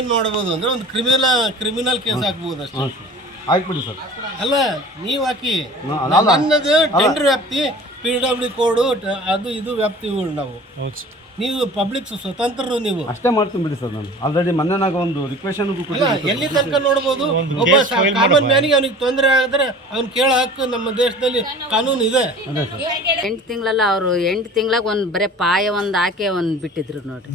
ಏನ್ ಮಾಡಬಹುದು ಅಂದ್ರೆ ಒಂದು ಕ್ರಿಮಿನಲ್ ಕ್ರಿಮಿನಲ್ ಕೇಸ್ ಹಾಕ್ಬೋದು ಅಷ್ಟೇ. ಹಾಕ್ಬಿಡಿ ಸರ್. ಅಲ್ಲ ನೀವ್ ಹಾಕಿ. ನನ್ನದು ಟೆಂಡರ್ ವ್ಯಾಪ್ತಿ ಪಿ ಡಬ್ಲ್ಯೂ ಕೋಡು ಅದು ಇದು ವ್ಯಾಪ್ತಿಗಳು ನಾವು. ನೀವು ಪಬ್ಲಿಕ್ ಸ್ವತಂತ್ರರು ನೀವು. ಅಷ್ಟೇ ಮಾಡ್ತೀನಿ ಬಿಡಿ ಸರ್ ನಾನು. ಆಲ್ರೆಡಿ ಮೊನ್ನೆ ನಾಗ ಒಂದು ರಿಕ್ವೆಷನ್ ಎಲ್ಲಿ ತನಕ ನೋಡ್ಬೋದು? ಒಬ್ಬ ಕಾಮನ್ ಮ್ಯಾನಿಗೆ ಅವ್ನಿಗೆ ತೊಂದರೆ ಆದ್ರೆ ಅವ್ನ ಕೇಳ ಹಕ್ಕು ನಮ್ಮ ದೇಶದಲ್ಲಿ ಕಾನೂನು ಇದೆ. ಎಂಟು ತಿಂಗಳಲ್ಲ ಅವರು ಎಂಟು ತಿಂಗಳಾಗ ಒಂದು ಬರೀ ಪಾಯ ಒಂದು ಹಾಕಿ ಒಂದು ಬಿಟ್ಟಿದ್ರು ನೋಡ್ರಿ.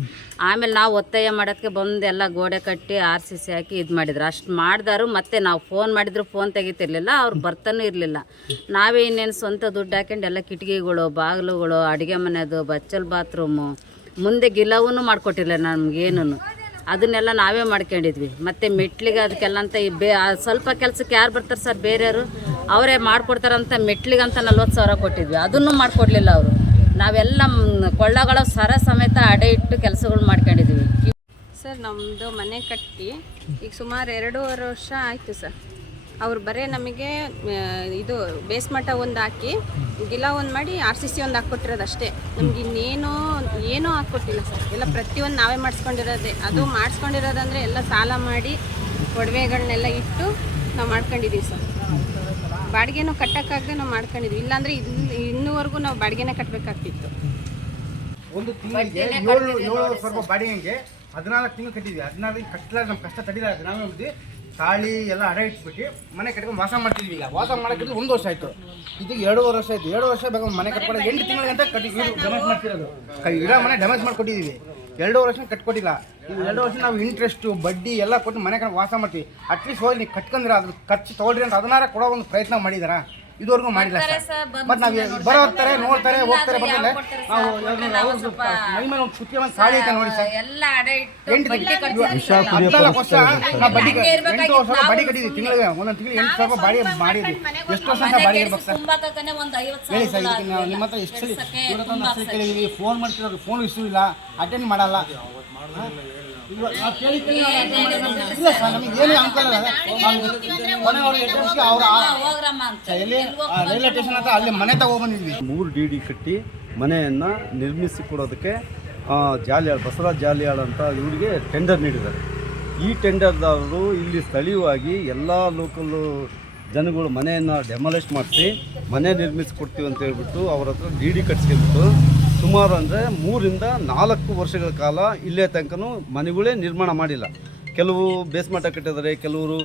ಆಮೇಲೆ ನಾವು ಒತ್ತಾಯ ಮಾಡೋದಕ್ಕೆ ಬಂದು ಎಲ್ಲ ಗೋಡೆ ಕಟ್ಟಿ ಆರ್ ಸಿ ಸಿ ಹಾಕಿ ಇದು ಮಾಡಿದ್ರು. ಅಷ್ಟು ಮಾಡಿದಾರು ಮತ್ತೆ ನಾವು ಫೋನ್ ಮಾಡಿದ್ರು ಫೋನ್ ತೆಗಿತಿರ್ಲಿಲ್ಲ ಅವ್ರು ಬರ್ತಾನೂ ಇರಲಿಲ್ಲ. ನಾವೇ ಇನ್ನೇನು ಸ್ವಂತ ದುಡ್ಡು ಹಾಕೊಂಡು ಎಲ್ಲ ಕಿಟಕಿಗಳು ಬಾಗಿಲುಗಳು ಅಡುಗೆ ಮನೆದು ಬಚ್ಚಲ್ ಬಾತ್ರೂಮು ಮುಂದೆ ಗಿಲವೂ ಮಾಡಿಕೊಟ್ಟಿಲ್ಲ ನಮಗೇನು ಅದನ್ನೆಲ್ಲ ನಾವೇ ಮಾಡ್ಕೊಂಡಿದ್ವಿ. ಮತ್ತು ಮೆಟ್ಲಿಗೆ ಅದಕ್ಕೆಲ್ಲ ಅಂತ ಈ ಬೇ ಸ್ವಲ್ಪ ಕೆಲಸಕ್ಕೆ ಯಾರು ಬರ್ತಾರೆ ಸರ್? ಬೇರೆಯವರು. ಅವರೇ ಮಾಡಿಕೊಡ್ತಾರಂತ ಅಂತ ನಲ್ವತ್ತು ಸಾವಿರ ಕೊಟ್ಟಿದ್ವಿ. ಅದನ್ನು ಮಾಡಿಕೊಡ್ಲಿಲ್ಲ ಅವರು. ನಾವೆಲ್ಲ ಕೊಳ್ಳಗಳ ಸರ ಸಮೇತ ಅಡೆ ಇಟ್ಟು ಕೆಲಸಗಳು ಮಾಡ್ಕೊಂಡಿದ್ವಿ. ಸರ್ ನಮ್ಮದು ಮನೆ ಕಟ್ಟಿ ಈಗ ಸುಮಾರು ಎರಡೂವರೆ ವರ್ಷ ಆಯಿತು ಸರ್. ಅವ್ರು ಬರೀ ನಮಗೆ ಇದು ಬೇಸ್ಮಠ ಒಂದು ಹಾಕಿ ಗಿಲ ಒಂದು ಮಾಡಿ ಆರ್ ಸಿ ಸಿ ಒಂದು ಹಾಕ್ಕೊಟ್ಟಿರೋದು ಅಷ್ಟೇ. ನಮ್ಗೆ ಇನ್ನೇನೋ ಏನೂ ಹಾಕ್ಕೊಟ್ಟಿಲ್ಲ ಸರ್. ಎಲ್ಲ ಪ್ರತಿಯೊಂದು ನಾವೇ ಮಾಡಿಸ್ಕೊಂಡಿರೋದೆ. ಅದು ಮಾಡಿಸ್ಕೊಂಡಿರೋದಂದರೆ ಎಲ್ಲ ಸಾಲ ಮಾಡಿ ಒಡವೆಗಳನ್ನೆಲ್ಲ ಇಟ್ಟು ನಾವು ಮಾಡ್ಕೊಂಡಿದ್ದೀವಿ ಸರ್. ಬಾಡಿಗೆನೂ ಕಟ್ಟೋಕ್ಕಾಗದೆ ನಾವು ಮಾಡ್ಕೊಂಡಿದ್ವಿ. ಇಲ್ಲಾಂದರೆ ಇಲ್ಲಿ ಇನ್ನೂವರೆಗೂ ನಾವು ಬಾಡಿಗೆನೇ ಕಟ್ಟಬೇಕಾಗ್ತಿತ್ತು ಒಂದು ತಿಂಗಳಿಗೆ ಏಳು ಏಳು ಸಾವಿರ ರೂಪಾಯಿ ಬಾಡಿಗೆಗೆ ಹದಿನಾಲ್ಕು ತಿಂಗಳು ಕಟ್ಟಿದ್ವಿ. ಹದಿನಾಲ್ಕು ಕಟ್ಟಲಾರ ನಮ್ಮ ಕಷ್ಟ ತಡಿಲಾರ ನಾವು ಬಂದು ತಾಳಿ ಎಲ್ಲ ಅಡ ಇಟ್ಬಿಟ್ಟು ಮನೆ ಕಟ್ಕೊಂಡು ವಾಸ ಮಾಡ್ತಿದ್ವಿ ಈಗ. ವಾಸ ಮಾಡಕ್ಕೆ ಒಂದು ವರ್ಷ ಆಯ್ತು. ಇದು ಎರಡೂವರೆ ವರ್ಷ ಆಯ್ತು. ಎರಡು ವರ್ಷ ಬೇಕು ಮನೆ ಕಟ್ಕೊಂಡು ಎಂಟು ತಿಂಗಳಿಗಂತ ಕಟ್ಟಿ ಡ್ಯಾಮೇಜ್ ಮಾಡ್ತಿರೋದು. ಇರೋ ಮನೆ ಡ್ಯಾಮೇಜ್ ಮಾಡ್ಕೊಟ್ಟಿದ್ದೀವಿ. ಎರಡು ವರ್ಷ ಕಟ್ಕೊಟ್ಟಿಲ್ಲ. ಈಗ ಎರಡು ವರ್ಷ ನಾವು ಇಂಟ್ರೆಸ್ಟು ಬಡ್ಡಿ ಎಲ್ಲ ಕೊಟ್ಟು ಮನೆ ಕಡೆ ವಾಸ ಮಾಡ್ತೀವಿ. ಅಟ್ಲೀಸ್ಟ್ ಹೋಗಿ ನೀವು ಕಟ್ಕೊಂಡ್ರೆ ಅದ್ರ ಖರ್ಚು ತೊಗೊಳ್ರಿ ಅಂತ ಅದನ್ನಾರ ಕೊಡೋ ಒಂದು ಪ್ರಯತ್ನ ಮಾಡಿದಾರಾ? ಇದುವರೆಗೂ ಮಾಡಿಲ್ಲ ಸರ್. ಮತ್ತೆ ನಾವು ಬರೋತಾರೆ ನೋಡ್ತಾರೆ ಹೋಗ್ತಾರೆ ಬರ್ತಾರೆ. ನಾವು ಅವ್ರು ಸ್ವಲ್ಪ ಮೈ ಮೇಲೆ ಒಂದು ಒಂದು ಸಾಳಿ ಐತೆ ನೋಡಿ ಸರ್. ಎಲ್ಲ ಅಡೆ ಇಟ್ಟು ಎಂಟು ಹದಿನಾಲ್ಕು ವರ್ಷ ನಾವು ಬಡ್ಡಿ ಎಂಟು ವರ್ಷ ಬಡ್ಡಿ ಕಟ್ಟಿದ್ವಿ ತಿಂಗಳಿಗೆ ಒಂದೊಂದು ತಿಂಗಳು ಎಂಟು ಸಾವಿರ ಬಾಡಿ ಮಾಡಿದ್ವಿ. ಎಷ್ಟು ವರ್ಷ ಅಂತ ಬಾಡಿ ಇರ್ಬೇಕು ಸರ್ ಹೇಳಿ ಸರ್ ನಾವು ನಿಮ್ಮ ಹತ್ರ ಎಷ್ಟು ಸಲ ಫೋನ್ ಮಾಡ್ತಿರೋದು ಫೋನ್ ಇಶ್ಯೂ ಇಲ್ಲ ಅಟೆಂಡ್ ಮಾಡಲ್ಲ. ಮೂರು ಡಿ ಡಿ ಕಟ್ಟಿ ಮನೆಯನ್ನು ನಿರ್ಮಿಸಿ ಕೊಡೋದಕ್ಕೆ ಜಾಲಿಯಾಳ್, ಬಸವರಾಜ್ ಜಾಲಿಯಾಳ್ ಅಂತ ಇವರಿಗೆ ಟೆಂಡರ್ ನೀಡಿದ್ದಾರೆ. ಈ ಟೆಂಡರ್ದಾರರು ಇಲ್ಲಿ ಸ್ಥಳೀಯವಾಗಿ ಎಲ್ಲ ಲೋಕಲ್ ಜನಗಳು ಮನೆಯನ್ನು ಡೆಮಾಲಿಷ್ ಮಾಡಿಸಿ ಮನೆ ನಿರ್ಮಿಸಿ ಕೊಡ್ತೀವಿ ಅಂತ ಹೇಳ್ಬಿಟ್ಟು ಅವ್ರ ಹತ್ರ ಡಿ ಡಿ ಕಟ್ಸ್ಕೊಂಡ್ಬಿಟ್ಟು ಸುಮಾರು ಅಂದರೆ ಮೂರಿಂದ ನಾಲ್ಕು ವರ್ಷಗಳ ಕಾಲ ಇಲ್ಲೇ ತನಕನೂ ಮನೆಗಳೇ ನಿರ್ಮಾಣ ಮಾಡಿಲ್ಲ. ಕೆಲವು ಬೇಸ್ಮಠ ಕಟ್ಟಿದ್ದಾರೆ, ಕೆಲವರು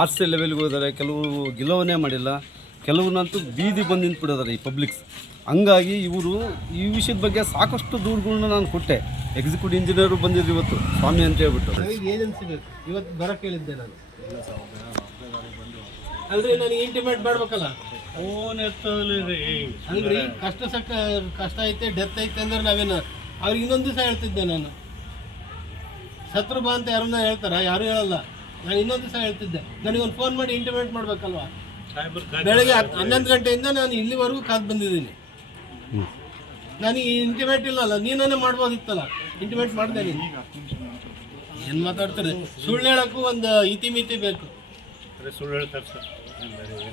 ಆರ್ ಸಿ ಲೆವೆಲ್ಗೆ ಹೋಗಿದ್ದಾರೆ, ಕೆಲವರು ಗಿಲವನೇ ಮಾಡಿಲ್ಲ. ಕೆಲವನ್ನಂತೂ ಬೀದಿ ಬಂದು ನಿಂತ್ಬಿಟ್ಟಿದ್ದಾರೆ ಈ ಪಬ್ಲಿಕ್ಸ್ ಹಂಗಾಗಿ ಇವರು ಈ ವಿಷಯದ ಬಗ್ಗೆ ಸಾಕಷ್ಟು ದೂರುಗಳನ್ನ ನಾನು ಕೊಟ್ಟೆ. ಎಕ್ಸಿಕ್ಯೂಟಿವ್ ಇಂಜಿನಿಯರು ಬಂದಿದ್ರು ಇವತ್ತು, ಸ್ವಾಮಿ ಅಂತ ಹೇಳ್ಬಿಟ್ಟು. ಏಜೆನ್ಸಿ ಬೇಕು. ಇವತ್ತು ಬರೋಕ್ಕೆ ಹೇಳಿದ್ದೆ ನಾನು. ಅಲ್ರಿ ನನಗೆ ಇಂಟಿಮೇಟ್ ಮಾಡ್ಬೇಕಲ್ಲ? ಫೋನ್ ಅಲ್ರಿ ಕಷ್ಟ ಸಕ್ಕ ಕಷ್ಟ ಐತೆ ಡೆತ್ ಐತೆ ಅಂದ್ರೆ ನಾವೇನು ಅವ್ರಿಗೆ ಇನ್ನೊಂದು ದಿವಸ ಹೇಳ್ತಿದ್ದೆ ನಾನು. ಸತ್ರು ಬಾ ಅಂತ ಯಾರನ್ನ ಹೇಳ್ತಾರ? ಯಾರು ಹೇಳಲ್ಲ. ನಾನು ಇನ್ನೊಂದು ದಿವಸ ಹೇಳ್ತಿದ್ದೆ. ನನಗೆ ಒಂದು ಫೋನ್ ಮಾಡಿ ಇಂಟಿಮೇಟ್ ಮಾಡ್ಬೇಕಲ್ವಾ? ಬೆಳಿಗ್ಗೆ ಹನ್ನೊಂದು ಗಂಟೆಯಿಂದ ನಾನು ಇಲ್ಲಿವರೆಗೂ ಕಾದು ಬಂದಿದ್ದೀನಿ. ನನಗೆ ಇಂಟಿಮೇಟ್ ಇಲ್ಲಲ್ಲ ನೀನೇ ಮಾಡ್ಬೋದಿತ್ತಲ್ಲ? ಇಂಟಿಮೇಟ್ ಮಾಡಿದೆ ನೀನು. ಏನು ಮಾತಾಡ್ತಾರೆ? ಸುಳ್ಳು ಹೇಳಕ್ಕೂ ಒಂದು ಇತಿಮಿತಿ ಬೇಕು. ಸುಳ್ಳು ಹೇಳ್ತಾರೆ ಸರ್.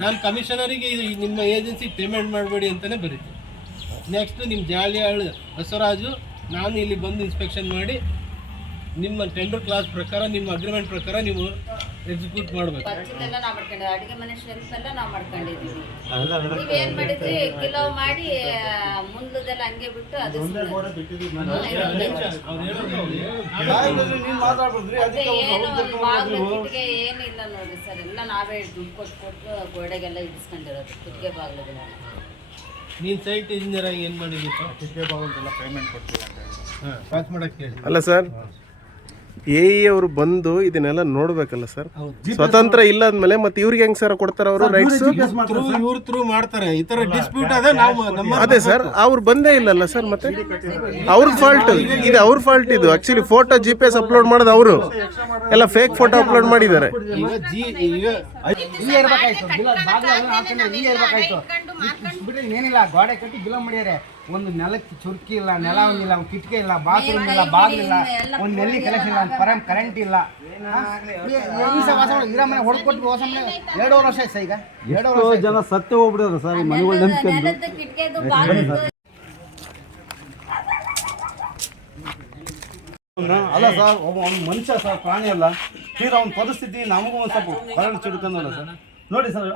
ನಾನು ಕಮಿಷನರಿಗೆ ನಿಮ್ಮ ಏಜೆನ್ಸಿ ಪೇಮೆಂಟ್ ಮಾಡಬೇಡಿ ಅಂತಲೇ ಬರೀತೀನಿ. ನೆಕ್ಸ್ಟ್ ನಿಮ್ಮ ಜಾಲಿಯಾಳು ಬಸವರಾಜು, ನಾನು ಇಲ್ಲಿ ಬಂದು ಇನ್ಸ್ಪೆಕ್ಷನ್ ಮಾಡಿ, ನಿಮ್ಮ ಟೆಂಡರ್ ಕ್ಲಾಸ್ ಪ್ರಕಾರ, ನಿಮ್ಮ ಅಗ್ರಿಮೆಂಟ್ ಪ್ರಕಾರ ನೀವು ಎಕ್ಸಿಕ್ಯೂಟ್ ಮಾಡಬೇಕು. ಖರ್ಚಿಂದೆಲ್ಲ ನಾವು ಮಾಡ್ಕೊಂಡಿದ್ವಿ ಅಡುಗೆ ಮನೆ ಶೆಲ್ಫ್ ಎಲ್ಲ ನಾವು ಮಾಡ್ಕೊಂಡಿದ್ದೀವಿ ಏನು ಮಾಡಿದ್ರಿ? ಕಿಲೋ ಮಾಡಿ ಮುಂದದೆಲ್ಲ ಹಂಗೆ ಬಿಟ್ಟು ಅದು ಮತ್ತೆ ಏನು ಒಂದು ಬಾಗ್ಲು ಕಿಟ್ಗೆ ಏನು ಇಲ್ಲ ನೋಡ್ರಿ ಸರ್. ಎಲ್ಲ ನಾವೇ ದುಡ್ಡು ಕೊಟ್ಟು ಕೊಟ್ಟು ಗೋಡೆಗೆಲ್ಲ ಇಡಿಸ್ಕೊಂಡಿರೋದು ಕಿಟ್ಗೆ ಬಾಗ್ಲದನ್ನ ನೀನು ಸೈಟ್ ಇಂಜಿನಿಯರ್ ಆಗಿ ಏನು ಮಾಡಿದ್ದೀಪ್ಪ ಹಾಂ ಪಾಸ್ ಮಾಡಕ್ಕೆ ಹೇಳಿ. ಅಲ್ಲ ಸರ್ ಎ ಅವರು ಬಂದು ಇದನ್ನೆಲ್ಲ ನೋಡ್ಬೇಕಲ್ಲ ಸರ್? ಸ್ವತಂತ್ರ ಇಲ್ಲದ್ಮೇಲೆ ಮತ್ತೆ ಇವ್ರಿಗೆ ಹೆಂಗ್ ಸರ್ ಕೊಡ್ತಾರ ಅವರು ರೈಟ್ಸ್ ಥ್ರೂ ಇವ್ರ ಥ್ರೂ ಮಾಡ್ತಾರೆ ಈ ಡಿಸ್ಪ್ಯೂಟ್ ಅದ ನಾವು ನಮ್ಮ ಅದೇ ಸರ್ ಅವ್ರು ಬಂದೇ ಇಲ್ಲಲ್ಲ ಸರ್ ಮತ್ತೆ? ಅವ್ರ ಫಾಲ್ಟ್ ಇದು. ಅವ್ರ ಫಾಲ್ಟ್ ಇದು. Actually photo G P S upload ಮಾಡೋದು ಅವರು. ಎಲ್ಲ ಫೇಕ್ ಫೋಟೋ ಅಪ್ಲೋಡ್ ಮಾಡಿದ್ದಾರೆ. ಗೋಡೆ ಕಟ್ಟಿ ಬಿಲ ಮಾಡ್ಯಾರೆ ಒಂದು ನೆಲಕ್ಕೆ ಚುರ್ಕಿ ಇಲ್ಲ ನೆಲ ಒಂದಿಲ್ಲ ಒಂದು ಕಿಟಕಿ ಇಲ್ಲ ಬಾತ್ರೂಮ್ ಇಲ್ಲ ಬಾಗಿಲಿಲ್ಲ ಒಂದು ನೆಲ್ಲಿ ಕಲೆಕ್ಷನ್ ಇಲ್ಲ ಒಂದು ಪರಂ ಕರೆಂಟ್ ಇಲ್ಲ? ಈ- ಇರೋ ಮನೆ ಹೊಡ್ಕೊಟ್ಟು ಹೊಸ ಮನೆ ಎರಡೂವರೆ ವರ್ಷ ಆಯ್ತು ಈಗ? ಎರಡೂವರೆ ವರ್ಷ ಜನ ಸತ್ತು ಹೋಗ್ಬಿಟ್ಟಿದ್ದಾರೆ ಸರ್ ಈ ಮನೆಗಳು ಅಲ್ಲ ಸರ್ ಒಬ್ಬ ಅವ್ನ ಮನುಷ್ಯ ಸರ್ ಪ್ರಾಣಿ ಅಲ್ಲ. ತೀರಾ ಅವ್ನ ಪರಿಸ್ಥಿತಿ ನಮಗೂ ಒಂದ್ ಸ್ವಲ್ಪ ಕರೆಂಟ್ ಚಿಡ್ಕೊಂಡಲ್ಲ ಸರ್. ನೋಡಿ ಸರ್